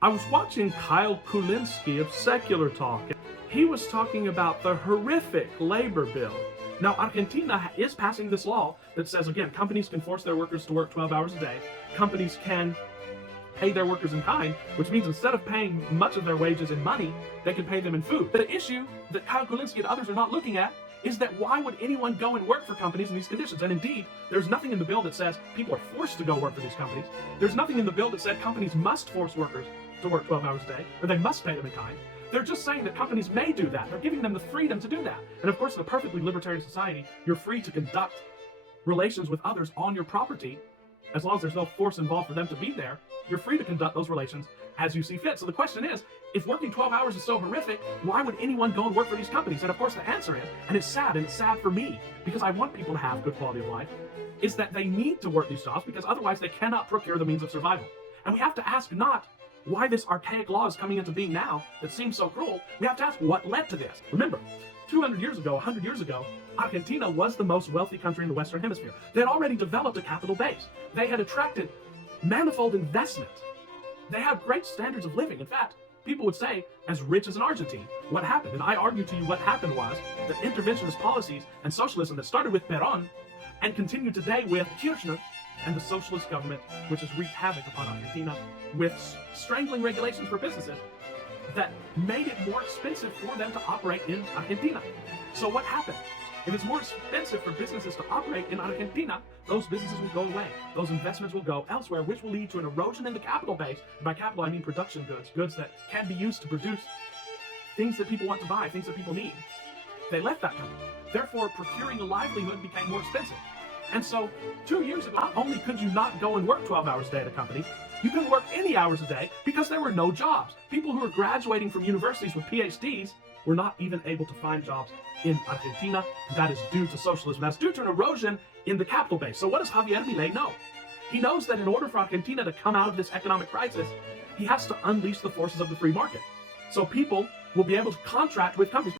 I was watching Kyle Kulinski of Secular Talk. He was talking about the horrific labor bill. Now, Argentina is passing this law that says, again, companies can force their workers to work 12 hours a day. Companies can pay their workers in kind, which means instead of paying much of their wages in money, they can pay them in food. The issue that Kyle Kulinski and others are not looking at is that why would anyone go and work for companies in these conditions? And indeed, there's nothing in the bill that says people are forced to go work for these companies. There's nothing in the bill that said companies must force workers to work 12 hours a day, or they must pay them in kind. They're just saying that companies may do that. They're giving them the freedom to do that. And of course, in a perfectly libertarian society, you're free to conduct relations with others on your property. As long as there's no force involved for them to be there, you're free to conduct those relations as you see fit. So the question is, if working 12 hours is so horrific, why would anyone go and work for these companies? And of course the answer is, and it's sad for me, because I want people to have good quality of life, is that they need to work these jobs because otherwise they cannot procure the means of survival. And we have to ask not why this archaic law is coming into being now that seems so cruel. We have to ask what led to this. Remember, 200 years ago, 100 years ago, Argentina was the most wealthy country in the Western Hemisphere. They had already developed a capital base. They had attracted manifold investment. They had great standards of living. In fact, people would say, as rich as an Argentine. What happened? And I argue to you what happened was that interventionist policies and socialism that started with Perón and continued today with Kirchner and the socialist government, which has wreaked havoc upon Argentina with strangling regulations for businesses that made it more expensive for them to operate in Argentina. So what happened? If it's more expensive for businesses to operate in Argentina, those businesses will go away. Those investments will go elsewhere, which will lead to an erosion in the capital base. And by capital, I mean production goods, goods that can be used to produce things that people want to buy, things that people need. They left that country. Therefore, procuring a livelihood became more expensive. And so 2 years ago, not only could you not go and work 12 hours a day at a company, you couldn't work any hours a day because there were no jobs. People who were graduating from universities with PhDs were not even able to find jobs in Argentina. That is due to socialism. That's due to an erosion in the capital base. So what does Javier Milei know? He knows that in order for Argentina to come out of this economic crisis, he has to unleash the forces of the free market. So people will be able to contract with companies.